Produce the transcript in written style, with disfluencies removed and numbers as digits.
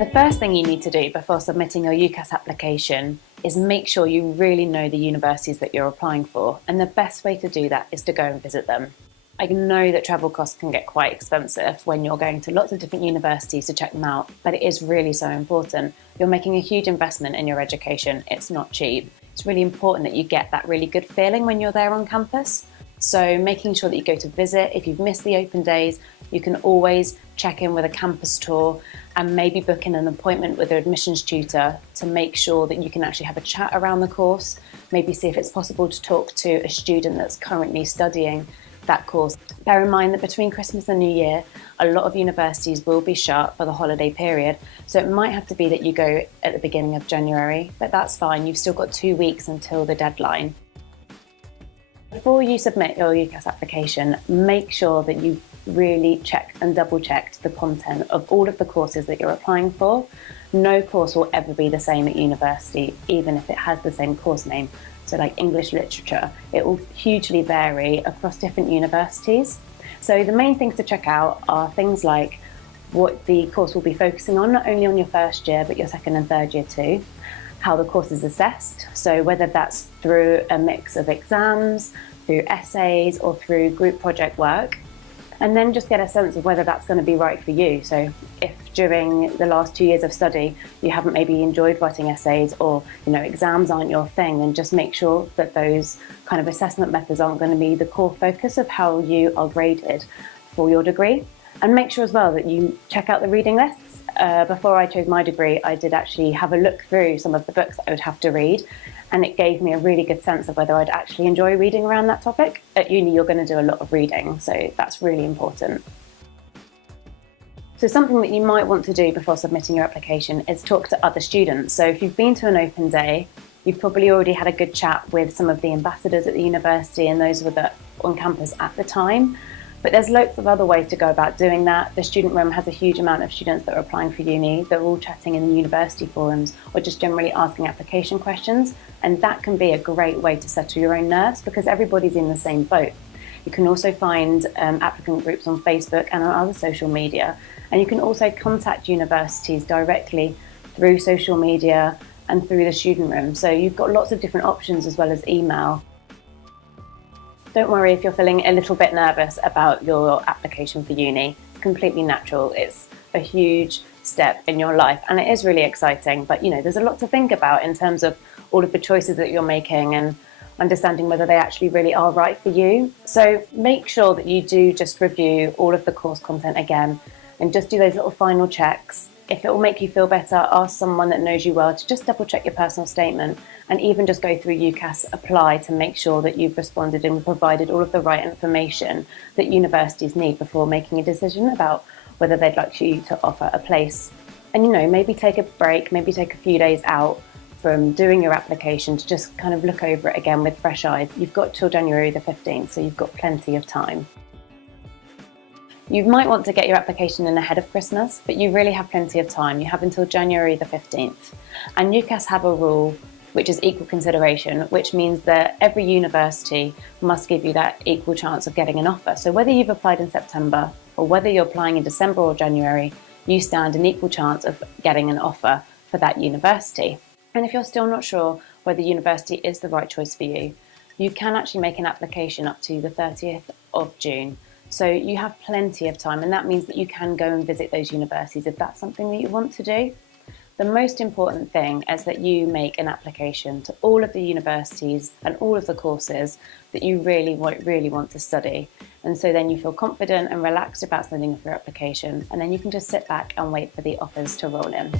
The first thing you need to do before submitting your UCAS application is make sure you really know the universities that you're applying for, and the best way to do that is to go and visit them. I know that travel costs can get quite expensive when you're going to lots of different universities to check them out, but it is really so important. You're making a huge investment in your education. It's not cheap. It's really important that you get that really good feeling when you're there on campus. So making sure that you go to visit. If you've missed the open days, you can always check in with a campus tour and maybe book in an appointment with an admissions tutor to make sure that you can actually have a chat around the course, maybe see if it's possible to talk to a student that's currently studying that course. Bear in mind that between Christmas and New Year, a lot of universities will be shut for the holiday period, so it might have to be that you go at the beginning of January, but that's fine. You've still got 2 weeks until the deadline. Before you submit your UCAS application, make sure that you really check and double checked the content of all of the courses that you're applying for. No course will ever be the same at university, even if it has the same course name. So like English literature, it will hugely vary across different universities. So the main things to check out are things like what the course will be focusing on, not only on your first year, but your second and third year too. How the course is assessed, so whether that's through a mix of exams, through essays, or through group project work. And then just get a sense of whether that's going to be right for you. So if during the last 2 years of study you haven't maybe enjoyed writing essays, or exams aren't your thing, then just make sure that those kind of assessment methods aren't going to be the core focus of how you are graded for your degree. And make sure as well that you check out the reading lists. Before I chose my degree, I did actually have a look through some of the books that I would have to read, and it gave me a really good sense of whether I'd actually enjoy reading around that topic. At uni, you're going to do a lot of reading, so that's really important. So something that you might want to do before submitting your application is talk to other students. So if you've been to an open day, you've probably already had a good chat with some of the ambassadors at the university and those who were on campus at the time. But there's loads of other ways to go about doing that. The student room has a huge amount of students that are applying for uni. They're all chatting in the university forums or just generally asking application questions. And that can be a great way to settle your own nerves because everybody's in the same boat. You can also find applicant groups on Facebook and on other social media. And you can also contact universities directly through social media and through the student room. So you've got lots of different options as well as email. Don't worry if you're feeling a little bit nervous about your application for uni. It's completely natural. It's a huge step in your life and it is really exciting, but there's a lot to think about in terms of all of the choices that you're making and understanding whether they actually really are right for you. So make sure that you do just review all of the course content again and just do those little final checks. If it will make you feel better, ask someone that knows you well to just double check your personal statement and even just go through UCAS Apply to make sure that you've responded and provided all of the right information that universities need before making a decision about whether they'd like you to offer a place. And maybe take a break, maybe take a few days out from doing your application to just kind of look over it again with fresh eyes. You've got till January the 15th, so you've got plenty of time. You might want to get your application in ahead of Christmas, but you really have plenty of time. You have until January the 15th. And UCAS have a rule which is equal consideration, which means that every university must give you that equal chance of getting an offer. So whether you've applied in September or whether you're applying in December or January, you stand an equal chance of getting an offer for that university. And if you're still not sure whether university is the right choice for you, you can actually make an application up to the 30th of June. So you have plenty of time, and that means that you can go and visit those universities if that's something that you want to do. The most important thing is that you make an application to all of the universities and all of the courses that you really want to study. And so then you feel confident and relaxed about sending off your application, and then you can just sit back and wait for the offers to roll in.